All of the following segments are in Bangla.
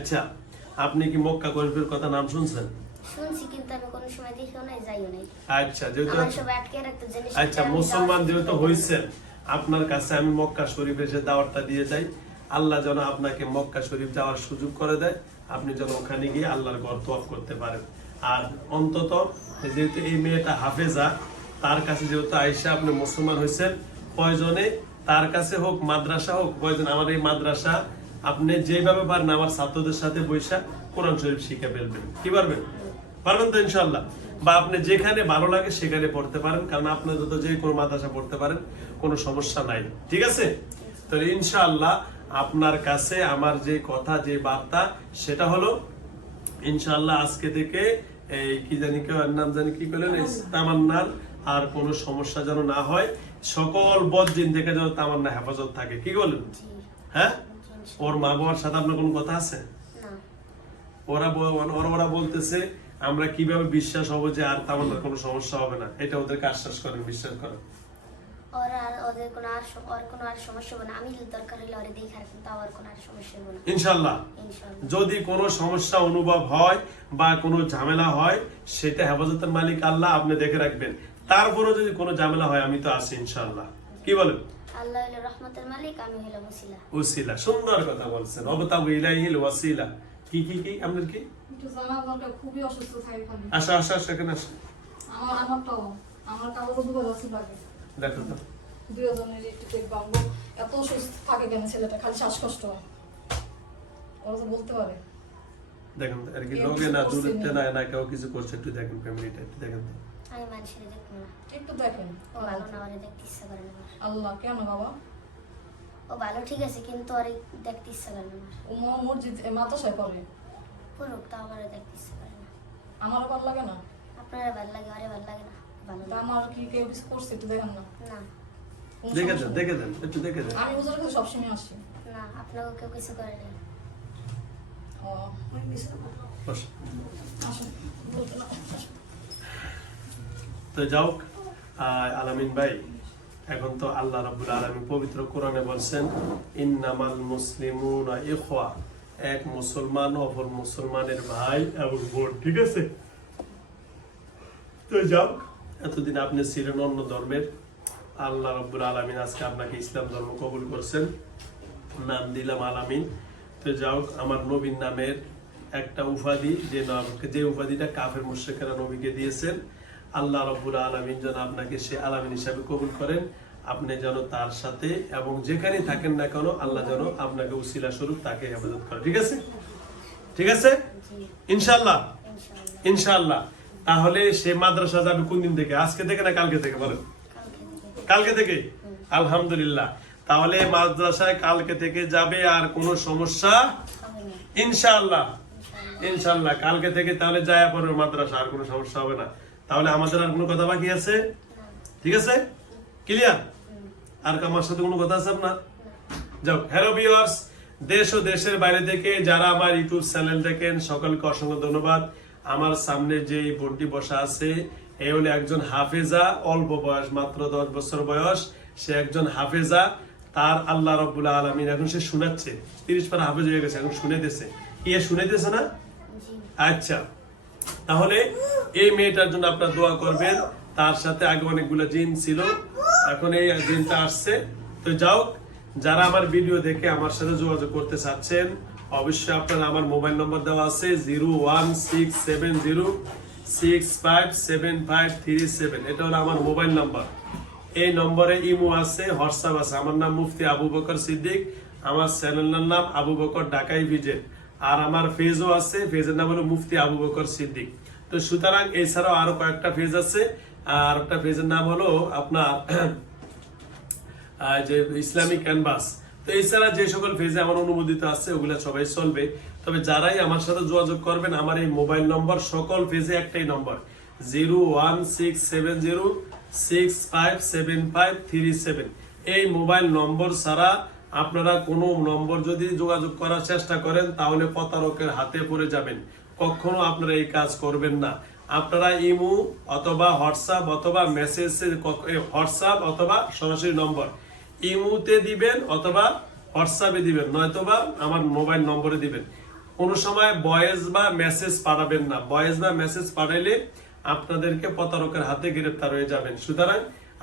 আচ্ছা আপনি কি মক্কা কথা নাম শুনছেন? শুনছি কিন্তু আমি কোনো সময় দেখিও নাই যাইও নাই। আচ্ছা যেহেতু আমার সবাই আটকে রাখতো জিনিস আচ্ছা মুসলমান যেহেতু হয়েছেন আপনার কাছে আমি মক্কা শরীফ এসে দাওয়াতটা দিয়ে যাই। আল্লাহ যেন আপনাকে মক্কা শরীফ যাওয়ার সুযোগ করে দেয়। আপনি যেন ওখানে গিয়ে আল্লাহর ঘর তোয়াফ করতে পারেন। আর অন্তত যেহেতু এই মেয়েটা হাফেজা তার কাছে যেহেতু আইসা আপনি মুসলমান হয়েছেন প্রয়োজনে তার কাছে হোক মাদ্রাসা হোক প্রয়োজন আমার এই মাদ্রাসা আপনি যেভাবে পারেন আমার ছাত্রদের সাথে বৈশা কোরআন শরীফ শিখে ফেলবেন। কি পারবেন? পারবেন তো ইনশাল্লাহ বা আপনি যেখানে ভালো লাগে সেখানে পড়তে পারেন, কারণ আপনি যত যে কোনো মাদ্রাসা পড়তে পারেন, কোনো সমস্যা নাই। ঠিক আছে? তো ইনশাআল্লাহ আপনার কাছে আমার যে কথা, যে বার্তা, সেটা হলো, ইনশাআল্লাহ আজকে থেকে এই কি জানি কেউ নাম জানি কি করলেন? তামান্নার আর কোনো সমস্যা যেন না হয়, সকল বদজিন থেকে যেন তামান্না হেফাজত থাকে। কি বলেন হ্যাঁ? ওর মা বাবার সাথে আপনার কোনো কথা আছে? ওরা ওরা বলতেছে আমরা কীভাবে বিশ্বাস হব যে আর তামান্নার কোনো সমস্যা হবে না? এটা ওদেরকে আশ্বাস করেন বিশ্বাস করেন। ওদের যদি কোনো সমস্যা অনুভব হয় বা কোনো ঝামেলা হয় সেটা হেফাজতের মালিক আল্লাহ আপনি দেখে রাখবেন। তারপরে যদি কোনো ঝামেলা হয় আমি তো আছি ইনশাল্লাহ। কি বলেন? আল্লাহ হলো রহমতের মালিক আমি হলো মুসিলা উসিলা সুন্দর কথা বলছেন। অবতাবু ইলাইহিল ওয়াসিলা। কি কি কি আপনার কি? একটু জানা দরকার খুবই অসুস্থ থাকে আসা আসা আসা এখানে আসা আমার আমারটাও আমার লাগে দেখো তো। দুজনের একটু পেট এত অসুস্থ থাকে কেন ছেলেটা? খালি শ্বাসকষ্ট হয়। ওরা তো বলতে পারে। দেখেন আর কি কেউ লোকে না দূরত্বে না। না না কেউ কিছু করছে একটু দেখেন ফ্যামিলিটা একটু দেখেন তো। আমি মানুষের দেখব না। একটু দেখেন। ও ভালো না ওরে দেখতে ইচ্ছা করে না। আমার আল্লাহ কেন বাবা? ও ভালো ঠিক আছে কিন্তু ওরে দেখতে ইচ্ছা করে না। ও মা মসজিদ মাদ্রাসায় তাও আমার দেখতে ইচ্ছা করে না। আমারও ভালো লাগে না? আপনার ভালো লাগে ওরে ভালো লাগে না? ভালো তা আমার কি কেউ কিছু করছে একটু দেখেন না। না। দেখে দেন দেখে দেন একটু দেখে দেন। আমি বুঝার কাছে সবসময় আসি। না আপনাকে কেউ কিছু করে নাই। ও বস। আসুন বলতে না আসুন। তো যাও আলামিন ভাই, এখন তো আল্লাহ রাব্বুল আলামিন পবিত্র কোরআনে বলছেন, ইন্নামাল মুসলিমুনা ইখওয়া এক মুসলমান অপর মুসলমানের ভাই এবং বোন, ঠিক আছে? তো যাও, এতদিন আপনি ছিলেন অন্য ধর্মের। আল্লাহ রাব্বুল আলামিন আজকে আপনাকে ইসলাম ধর্ম কবুল করছেন। নাম দিলাম আলামিন। তো যাও, আমার নবীন নামের একটা উপাধি, যে নাম, যে উপাধিটা কাফের মুশ্রিকেরা নবীকে দিয়েছেন আল্লাহ রব্বুল আলমিন যেন আপনাকে সে আলামিন হিসাবে কবুল করেন। আপনি যেন তার সাথে এবং যেখানে থাকেন না কেন, আল্লাহ যেন আপনাকে উসিলা স্বরূপ তাকে হেফাজত করে। ঠিক আছে? ঠিক আছে? ইনশাল্লাহ ইনশাল্লাহ তাহলে সে মাদ্রাসা যাবে কোন দিন থেকে? আজকে থেকে না কালকে থেকে বলেন? কালকে থেকে? আলহামদুলিল্লাহ। তাহলে মাদ্রাসায় কালকে থেকে যাবে আর কোনো সমস্যা? ইনশাআল্লাহ। ইনশাআল্লাহ। কালকে থেকে তাহলে যায় পড়বে মাদ্রাসা, আর কোনো সমস্যা হবে না। তাহলে আমাদের আর কোনো কথা বাকি আছে? ঠিক আছে? ক্লিয়ার আর আমার সাথে কোনো কথা আছে আপনার? না যাও হ্যালো ভিউয়ার্স দেশ ও দেশের বাইরে থেকে যারা আমার ইউটিউব চ্যানেল দেখেন সকলকে অসংখ্য ধন্যবাদ। আমার সামনে যে বোনটি বসা আছে এ হলো একজন হাফেজা অল্প বয়স মাত্র দশ বছর বয়স। সে একজন হাফেজা তার আল্লাহ রব্বুল্লাহ আলমিন এখন সে শোনাচ্ছে। তিরিশ পারা হাফেজ হয়ে গেছে এখন শুনেতেছে এ শুনেতেছে না? আচ্ছা। তাহলে এই মেয়েটার জন্য আপনার দোয়া করবেন। তার সাথে আগে অনেকগুলো জিন ছিল। এখন এই জিনটা আসছে। তো যাও যারা আমার ভিডিও দেখে আমার সাথে যোগাযোগ করতে চাচ্ছেন, অবশ্যই আপনারা আমার মোবাইল নম্বর দেওয়া আছে zero one six seven zero, six five seven five three seven. এটা হলো আমার মোবাইল নাম্বার। এই নম্বরে ইমো আছে, হোয়াটসঅ্যাপ আছে। আমার নাম মুফতি আবু বকর সিদ্দিক, আমার চ্যানেলের নাম আবু বকর ঢাকাই ভিজেট। আর আমার ফেজও আছে, ফেজের নাম হলো মুফতি আবু বকর সিদ্দিক। তো সুতরাং এছাড়াও আরও কয়েকটা ফেজ আছে, আর একটা ফেজের নাম হলো আপনার যে ইসলামিক ক্যানভাস। তো এছাড়া যে সকল ফেজে আমার অনুমোদিত আছে, ওগুলা সবাই চলবে। তবে যারাই আমার সাথে যোগাযোগ করবেন, আমার এই মোবাইল নম্বর, সকল ফেজে একটাই number. Zero one six seven zero six five seven five three seven. এই মোবাইল নম্বর ছাড়া আপনারা কোনো নম্বর যদি যোগাযোগ করার চেষ্টা করেন, তাহলে প্রতারকের হাতে পড়ে যাবেন। কখনো আপনারা এই কাজ করবেন না। আপনারা ইমু অথবা হোয়াটসঅ্যাপ অথবা মেসেজ হোয়াটসঅ্যাপ অথবা সরাসরি নম্বর ইমুতে দিবেন অথবা হোয়াটসঅ্যাপে দিবেন, নয়তোবা আমার মোবাইল নম্বরে দিবেন। কোনো সময় বয়েস বা মেসেজ পাঠাবেন না। বয়েস বা মেসেজ পাঠাইলে আপনাদেরকে প্রতারকের হাতে গ্রেফতার হয়ে যাবেন। সুতরাং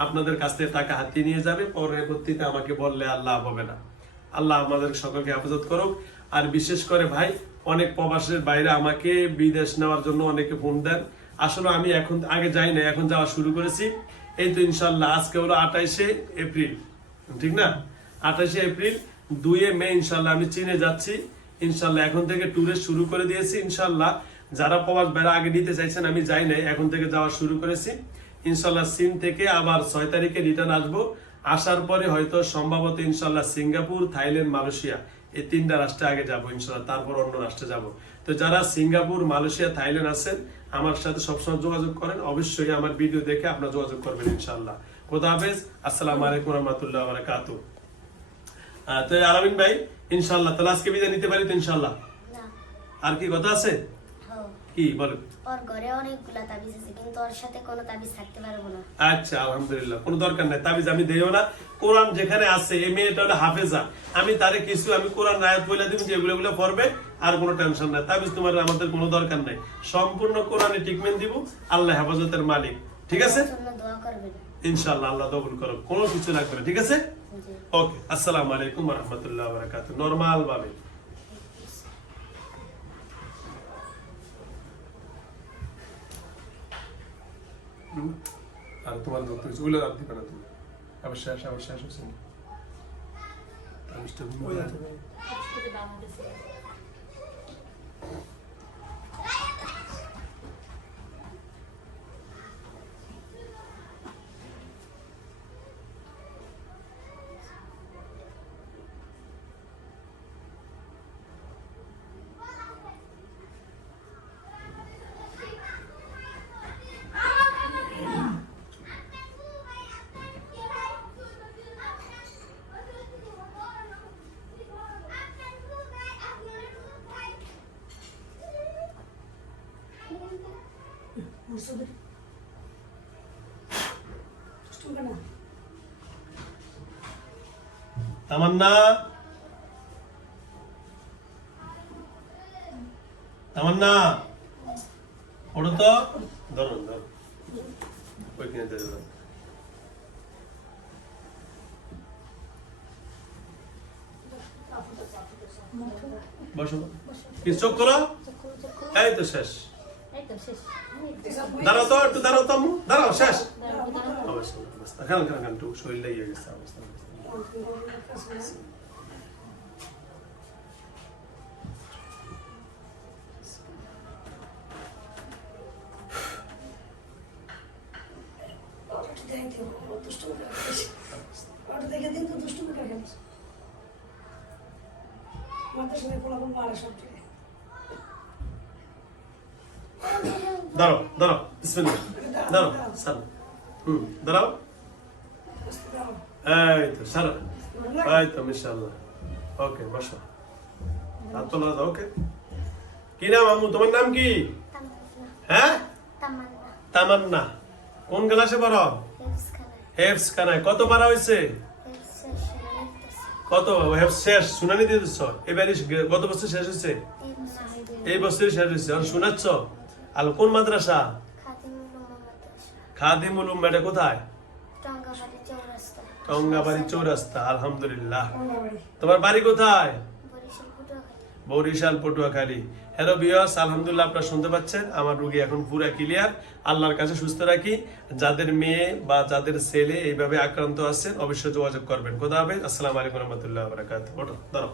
আপনাদের কাছ থেকে টাকা হাতিয়ে নিয়ে যাবে, পরবর্তীতে আমাকে বললে আল্লাহ হবে না। আল্লাহ আমাদের সকলকে হেফাজত করুক। আর বিশেষ করে ভাই, অনেক প্রবাসের বাইরে আমাকে বিদেশ নেওয়ার জন্য অনেকে ফোন দেন। আসলে আমি এখন আগে যাই না এখন যাওয়া শুরু করেছি। এই তো ইনশাল্লাহ আজকে হলো আঠাইশে এপ্রিল। ঠিক না? আঠাশে এপ্রিল, দুইয়ে মে ইনশাল্লাহ আমি চীনে যাচ্ছি। ইনশাল্লাহ এখন থেকে ট্যুরে শুরু করে দিয়েছি ইনশাল্লাহ যারা প্রবাস বেড়া আগে নিতে চাইছেন, আমি যাই নাই, এখন থেকে যাওয়া শুরু করেছি। ইনশাল্লাহ চীন থেকে আবার ছয় তারিখে রিটার্ন আসব। আসার পরে হয়তো সম্ভবত ইনশাল্লাহ সিঙ্গাপুর থাইল্যান্ড মালয়েশিয়া এই তিনটা রাষ্ট্রে আগে যাব ইনশাল্লাহ তারপর অন্য রাষ্ট্রে যাব। তো যারা সিঙ্গাপুর মালয়েশিয়া থাইল্যান্ড আছেন আমার সাথে সবসময় যোগাযোগ করেন। অবশ্যই আমার ভিডিও দেখে আপনারা যোগাযোগ করবেন ইনশাল্লাহ। খোদা হাফেজ। আসসালামু আলাইকুম রহমতুল্লাহ বারাকাতু তো আলামিন ভাই ইনশাল্লাহ তাহলে আজকে বিদায় নিতে পারি তো ইনশাল্লাহ? আর কি কথা আছে? কি বলো। ওর ঘরে অনেকগুলা তাবিজ আছে কিন্তু ওর সাথে কোনো তাবিজ থাকতে পারব না। আচ্ছা আলহামদুলিল্লাহ কোনো দরকার নাই তাবিজ আমি দেইও না। কোরআন যেখানে আছে এই মেয়েটা হলো হাফেজা। আমি তারে কিছু আমি কোরআন আয়াত বলে দিব যে এগুলো পড়বে আর কোনো টেনশন নাই। তাবিজ তোমার আমাদের কোনো দরকার নাই। সম্পূর্ণ কোরআনে ট্রিটমেন্ট দিব আল্লাহ হেফাজতের মালিক। ঠিক আছে? দোয়া করবেন ইনশাআল্লাহ আল্লাহ কবুল করো কোনো কিছু লাগবে না ঠিক আছে? ওকে আসসালামু আলাইকুম রহমতুল্লাহ বারাকাতু নরমাল ভাবে। আর তোমার যত হয়েছে। ওইগুলো আর দিবে না তুমি। আবার শেষ আবার শেষ হচ্ছে না। তামান্না। তামান্না। ওটা তো। ধরুন ধরুন ওইখানে দিয়ে দাও। বসো। কি চোখ করো এই তো শেষ। দাঁড়াও তো একটু দাঁড়াও তো। দাঁড়াও শেষ। অবস্থা অবস্থা খান খান খান একটু শরীর লেগে গেছে অবস্থা দাঁড়াও বিসমিল্লাহ দাঁড়াও সার হুম দাঁড়াও এই তো সার এই তো ইনশাআল্লাহ ওকে বসো হাত তোলা ওকে কি নাম আম্মু? তোমার নাম কি? হ্যাঁ? তামান্না। কোন ক্লাসে পড়ো? হেফস কানায়। কত পারা হয়েছে? কত? হেফস শেষ। শুনানি দিয়ে দিচ্ছ। এবারে গত বছর শেষ হয়েছে? এই বছরই শেষ হয়েছে। আর শোনাচ্ছ? আর কোন মাদ্রাসা? খাদিমুল উম্মা এটা কোথায়? টঙ্গাবাড়ি চৌরাস্তা। আলহামদুলিল্লাহ। তোমার বাড়ি কোথায়? বরিশাল পটুয়াখালী। হ্যালো বিয়াস আলহামদুলিল্লাহ আপনারা শুনতে পাচ্ছেন। আমার রুগী এখন পুরো ক্লিয়ার আল্লাহর কাছে সুস্থ রাখি। যাদের মেয়ে বা যাদের ছেলে এইভাবে আক্রান্ত আছেন অবশ্যই যোগাযোগ করবেন। কোথা হবে? আসসালামু আলাইকুম রহমতুল্লাহ বারাকাত দাঁড়াও দাঁড়াও।